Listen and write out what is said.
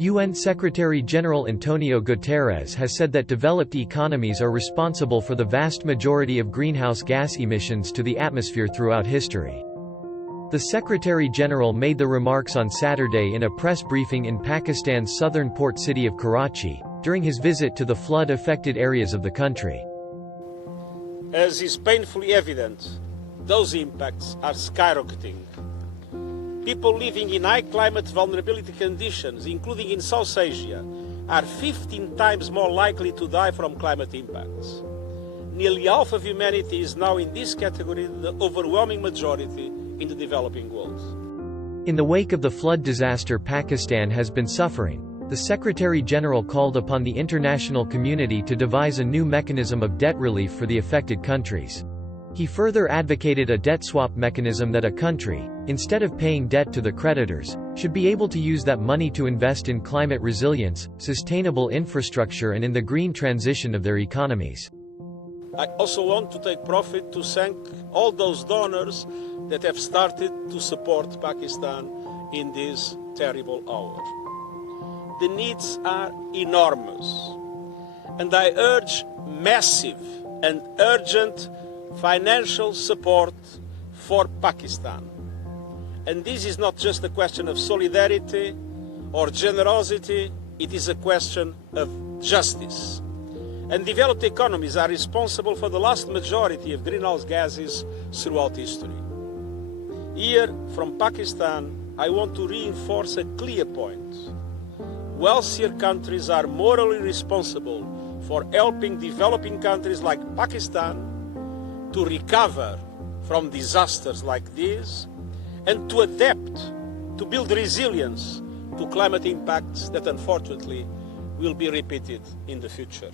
UN Secretary General Antonio Guterres has said that developed economies are responsible for the vast majority of greenhouse gas emissions to the atmosphere throughout history. The Secretary General made the remarks on Saturday in a press briefing in Pakistan's southern port city of Karachi, during his visit to the flood-affected areas of the country. As is painfully evident, those impacts are skyrocketing. People living in high climate vulnerability conditions, including in South Asia, are 15 times more likely to die from climate impacts. Nearly half of humanity is now in this category, the overwhelming majority in the developing world. In the wake of the flood disaster Pakistan has been suffering, the Secretary General called upon the international community to devise a new mechanism of debt relief for the affected countries. He further advocated a debt swap mechanism that a country, instead of paying debt to the creditors, should be able to use that money to invest in climate resilience, sustainable infrastructure and in the green transition of their economies. I also want to take profit to thank all those donors that have started to support Pakistan in this terrible hour. The needs are enormous, and I urge massive and urgent financial support for Pakistan. And this is not just a question of solidarity or generosity, it is a question of justice. And developed economies are responsible for the vast majority of greenhouse gases throughout history. Here, from Pakistan, I want to reinforce a clear point. Wealthier countries are morally responsible for helping developing countries like Pakistan to recover from disasters like this and to adapt, to build resilience to climate impacts that unfortunately will be repeated in the future.